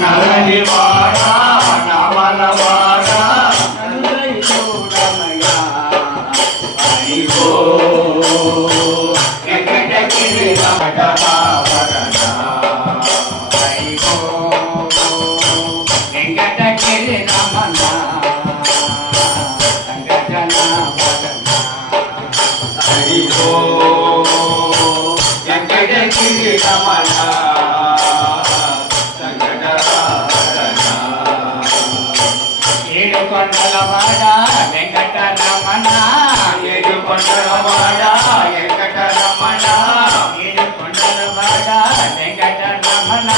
నలని వాడ నవల వాడ నల్లై చూడమయ్యా అయ్యో వెంకటగిరి రామవరణ అయ్యో వెంకటగిరి రమణ సంగజన వరణ అయ్యో వెంకటగిరి రమణ కొండలవాడ వెంకటరమణ ఏడు కొండలవాడ వెంకటరమణ ఏడు కొండలవాడ వెంకటరమణ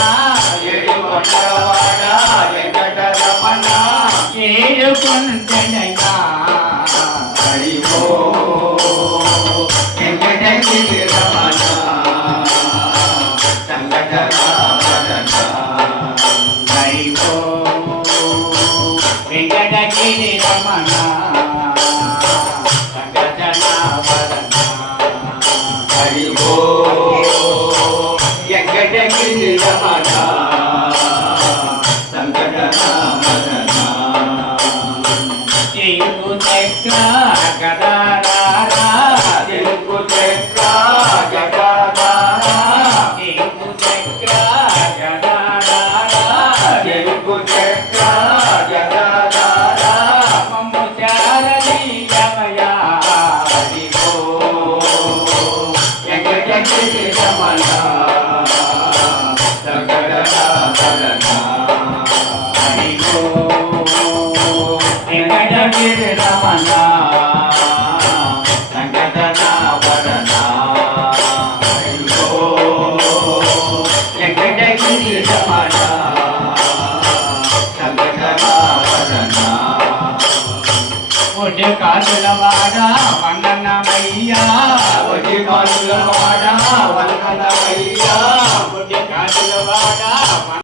ఏడు కొండలవాడ వెంకటరమణ ఏడు కొండలయ్యా హరిఓ వెంకటగిరి రమణ సంగటరమణ హరిఓ వెంకటగిరి రమణ సంగజన వరణ హరిఓ వెంకటగిరి రమణ సంగజన వరణ తెలుగు చక్ర గదారా తెలుగు చక్ర గదారా తెలుగు చక్ర గదారా తెలుగు చక్ర రమణ సంగజన వరణ హరిఓ వెంకటగిరి రమణ సంగజన వరణ హరిఓ వెంకటగిరి రమణ సంగజన వరణ ఒడి కాసులవాడ వందనమయ్యా ఒడి కాసులవాడ వందనమయ్యా ఒడి కాసులవాడ